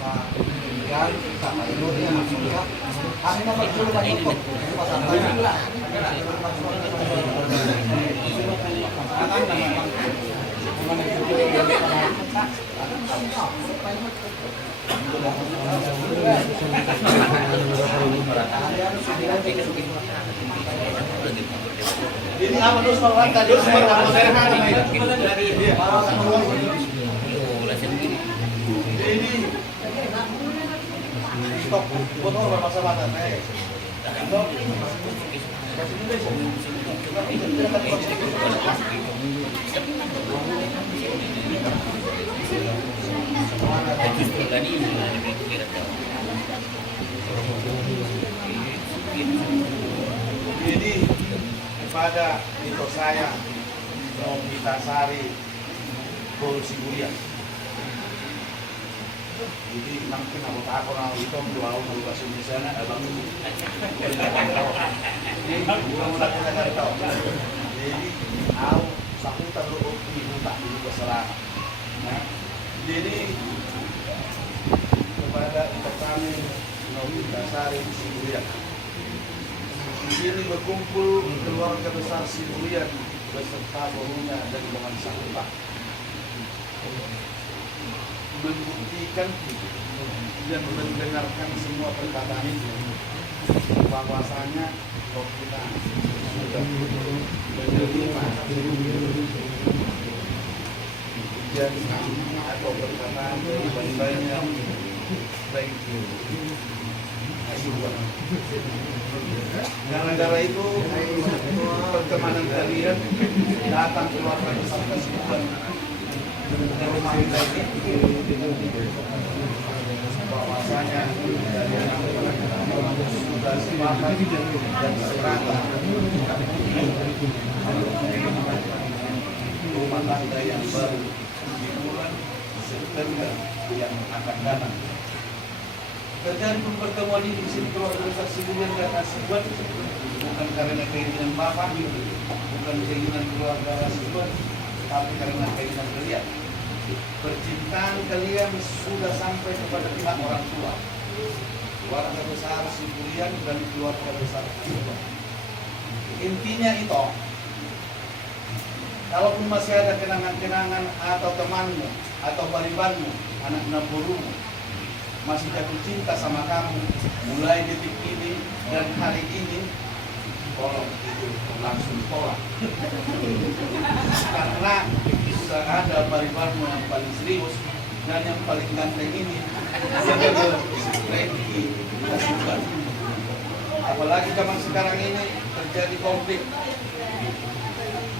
Yan, kakainurin niya langsung siya. Kami na magsulong ka dito. Pasantay na. Ini apa terus makan tadi? Ini stop, botol bermasalah Ini kepada itu saya mau kita sari Polisi Bulian. Jadi nanti aku takut kalau itu dua orang buka sini sana abang ini belum kita tahu. Jadi aku satu terlalu tak dulu kesalahan. Nah, jadi kepada kami Nomi Dasari Sibulian. Di sini berkumpul keluarga besar Sibulian beserta gurunya dan rombongan Sakuta. Membuktikan dan mendengarkan semua perkataan itu bahwasanya kita sudah menerima ujian atau perkataan dari baik-baiknya baik gara-gara itu pertemanan kalian datang keluarga besar kesimpulan rumah kita ini bahwasanya dari anak-anak sudah sepakat dan sepakat rumah tangga yang baru di bulan September yang akan datang. Terjadi pertemuan ini di sini keluarga besar Sibulian dan Asibuan bukan karena keinginan bapak, bukan keinginan keluarga Asibuan, tapi karena keinginan kalian. Percintaan kalian sudah sampai kepada pihak orang tua, keluarga besar Sibulian dan keluarga besar Asibuan. Intinya itu, kalaupun masih ada kenangan-kenangan atau temanmu atau baribanmu, anak naburumu masih jatuh cinta sama kamu mulai detik ini dan hari ini, tolong itu langsung tolak. Karena sudah ada baribanmu yang paling serius dan yang paling ganteng ini Franky Asibuan. Apalagi zaman sekarang ini terjadi konflik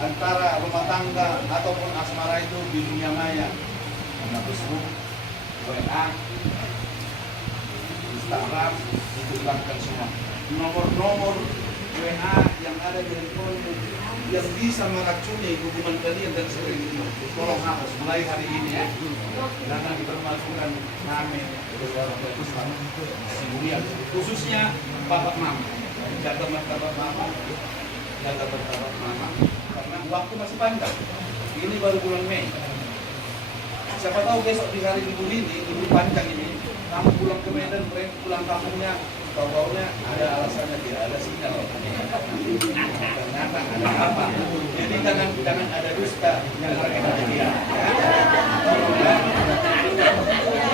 antara rumah tangga ataupun asmara itu di dunia maya, Facebook, WA, Instagram, itu hilangkan semua. Nomor-nomor WA yang ada di handphone yang bisa meracuni hubungan kalian dan sering itu, tolong hapus mulai hari ini ya. Jangan dipermalukan kami keluarga besar Sibulian, khususnya bapak mama. Jaga martabat mama, jaga martabat mama. Karena waktu masih panjang. Ini baru bulan Mei. Siapa tahu besok di hari Minggu ini panjang ini, kamu pulang ke Medan, pulang kampungnya, tahu-taunya ada alasannya, tidak ada sinyal. Ternyata ada apa? Jadi jangan ada dusta yang mereka dia.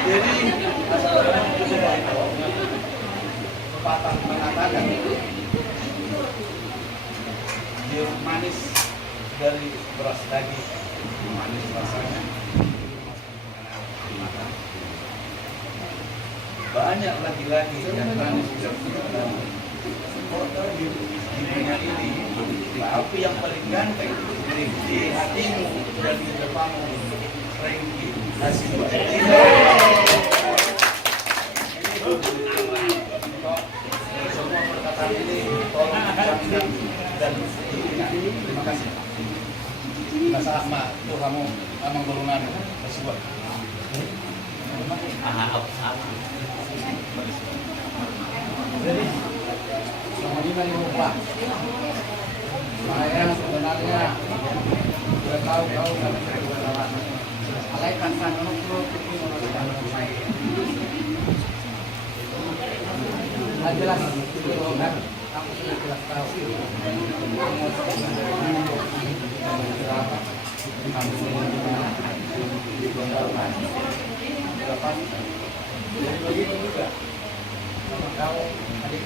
Jadi masalah itu pepatah mengatakan jeruk manis dari beras daging, manis rasanya. Banyak lagi-lagi yang manis dan di dunia ini, tapi yang paling ganteng di hatimu dan di depanmu, Franky Asibuan. Semua perkataan ini tolong dicampkan dan diingat. Terima kasih. Sama itu kamu amang golongan Asibuan. Jadi sama ini yang lupa. Saya sebenarnya sudah tahu dan saya sudah alaikan sana untuk jelas kan aku sudah jelas tahu jadi begitu juga sama kau adik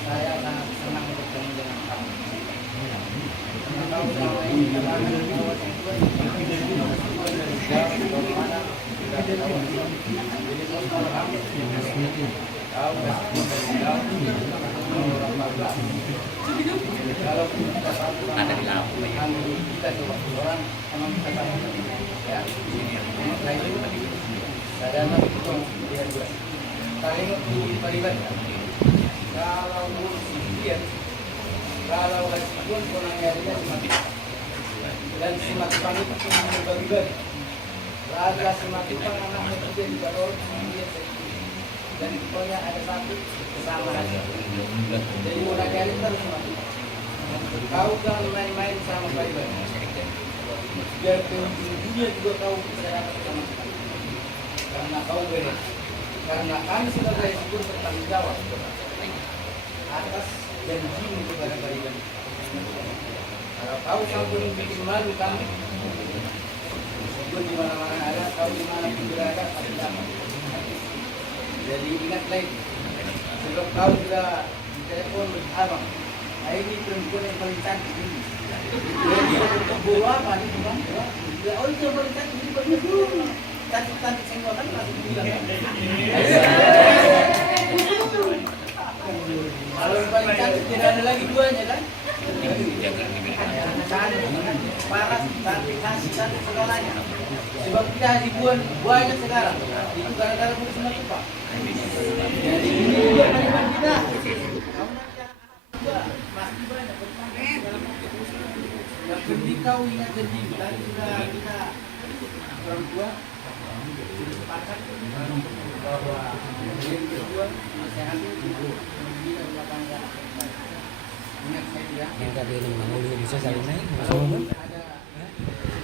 saya sangat senang bertemu dengan kamu karena kau selama ini karena kau kalau kita satu ada di laut kita coba orang emang kita sama ya sadar itu dia juga saling terlibat kalau dia kalau pun orangnya dia dan semakin pagi itu berbagi-bagi lalu semakin anak itu juga orang dia dan pokoknya ada satu kesamaan jadi mulai dari terus kau jangan main-main sama baik-baik biar dunia juga kau bisa dapat sama karena kau beda karena kami sebagai figur bertanggung jawab atas janjimu kepada baik-baik kalau kau sampai bikin malu kami figur di mana-mana ada kau di mana pun berada pasti dapat. Jadi ingat lagi, sebab kau sudah di telepon abang, ini perempuan yang paling cantik ini. Jadi untuk buru apa nih bang? Oh itu yang paling cantik ini paling buru. Cantik semua kan langsung bilang. Kalau yang paling cantik tidak ada lagi duanya kan? Paras, cantik, cantik segalanya. Sebab kita dibuat banyak sekarang. Itu gara-gara bukan sama kita. Jadi ini juga kalimat kita. Kamu nanti juga pasti banyak bertambah. Yang penting kau ingat janji tadi sudah kita orang tua sudah sepakat bahwa yang kedua nasihat kita rumah tangga. Ingat saya ya. Yang tadi yang mangul bisa saling naik. Ada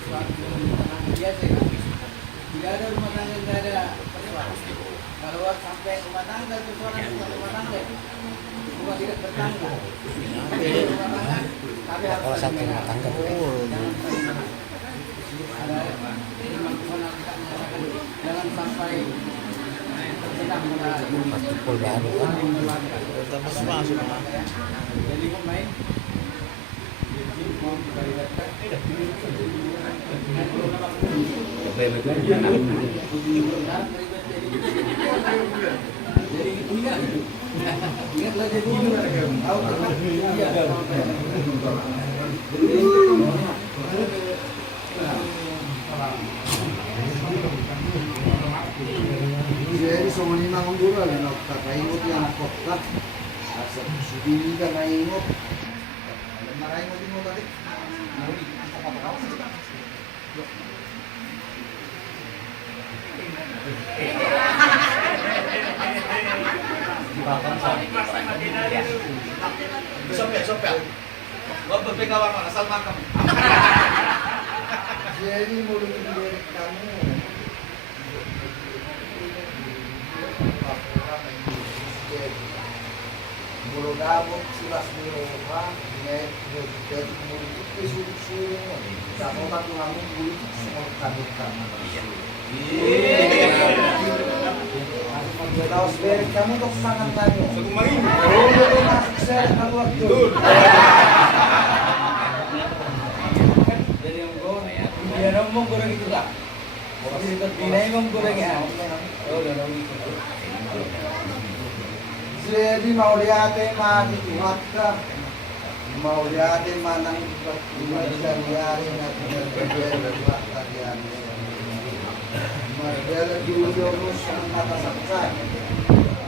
sesuatu yang biasa. Tidak ada rumah tangga tidak ada persoalan. Kalau sampai rumah tangga persoalan bukan rumah tangga, rumah tidak bertangga. Rumah tangga, tapi harus Kalau satu rumah tangga, jangan sampai tersenang pukul baru kan. jadi pemain ingatlah jadi tahu jadi somoni mangundura na kakaingot yang kotak asa subini ka naingot naraingot mo tadi Sopel. Gua berpegang mana asal makan. jadi mulai dari kamu mulu dabok silas miroha ngayon jadi mulu itu sulit-sulit mo kamu batu kamu mulu semua kamu Tahu sebenarnya kamu tuh sangat tanya. Segumain. Oh, itu masuk saya kalau waktu. jadi yang gue dia ngomong kurang itu tak jadi terpilih ngomong kurang ya oh udah ngomong itu Jadi mau lihat mati mata mau lihat manang bisa liarin nanti berbuat kalian. Mereka dulu terus kata saksa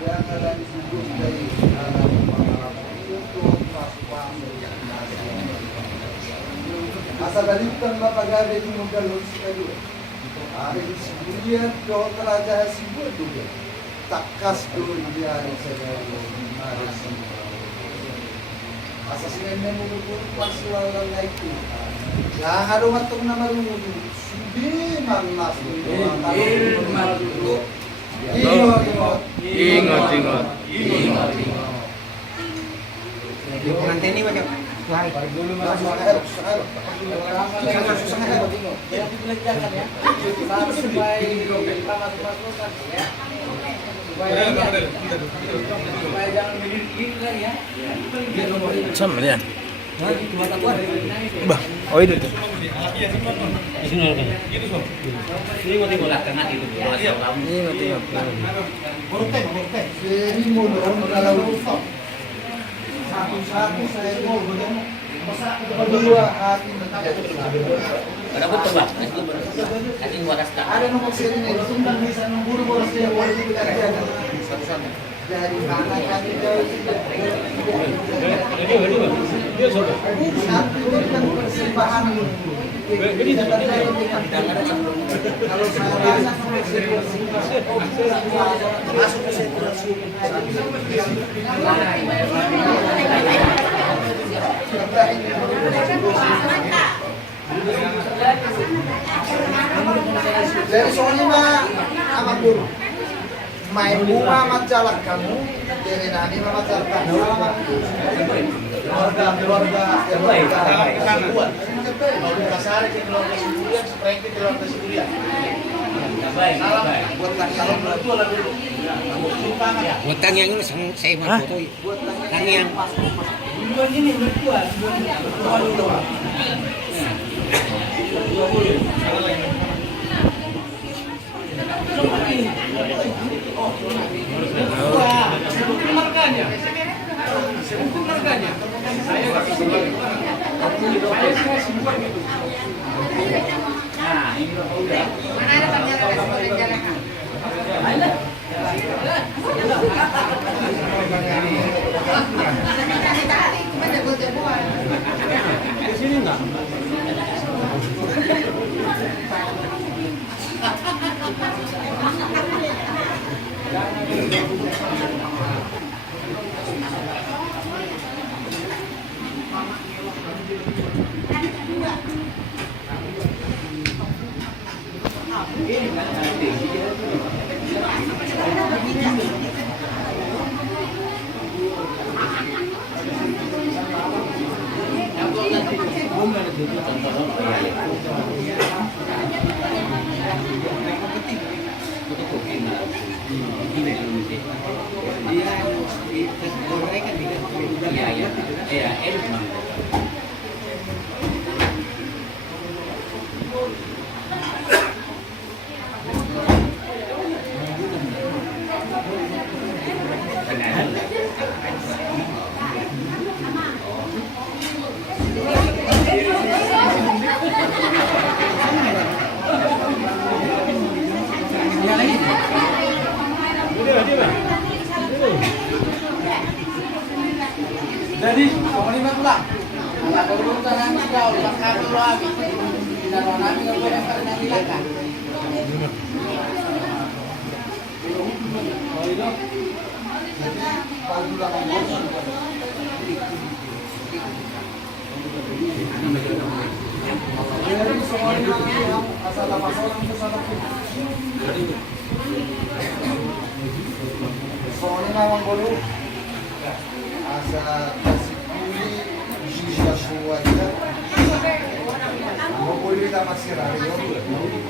yang ada di situ dari alam untuk masuk asal dari kan bapak gawe di modal sekali. Ada di sebuah doa kerajaan sebuah juga. Takas dulu dia ada saya ada semua. Asal sini mengukur pas lalang itu. Yang ada matung nama dulu. Sudah malas dulu. Ingat. Dulu Susah masuk air, susah air. susah air. Ya dibelanjakan ya. Sampai kita masuk-masukkan ya. Supaya jangan berdiri kan ya. Sama dia. Dua tapuan. Bah, oh itu tuh. Ini mau timulah tengah itu. Ini mati apa? Jadi mundur kalau satu-satu saya mau kedua hati menjadi satu. Ada betul bang. Kasih gua kasih. Ada nomor seri ini, sumbang bisa nembur bolos dia boleh kita jaga. Dari mana kami jauh satu itu kan persembahan. Kalau saya rasa masuk ke sirkulasi. Dari soalnya mah amat guru main bunga amat jalak kamu dari nani amat jalak kamu keluarga Dalam kesana buat. Mau kasar ke keluarga Sibulian, seperti ke keluarga Sibulian. Salam buat kalau berdua lah dulu. Kamu sumpah ya. Buat tang yang saya mau foto. Tang yang Duluan ini berdua, duluan dulu. Sebutin markanya. Sebutin markanya. Saya nggak bisa lagi. Saya semua gitu. Nah, ini udah. Mana ada pacaran sama rencanakan? Tadi cuma jago-jagoan. Di sini enggak? Jadi, pokoknya mah pulang. Kalau urusan nami kau, bakal lu habis. Kalau nami kau boleh pernah bilang. soalnya memang dulu asa kasih kuli bisa semuanya mau boleh kita masih radio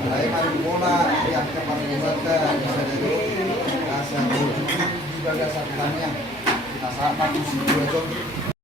lain mari bola yang kemarin mata bisa jadi asa di bagas satannya kita sama tuh si dua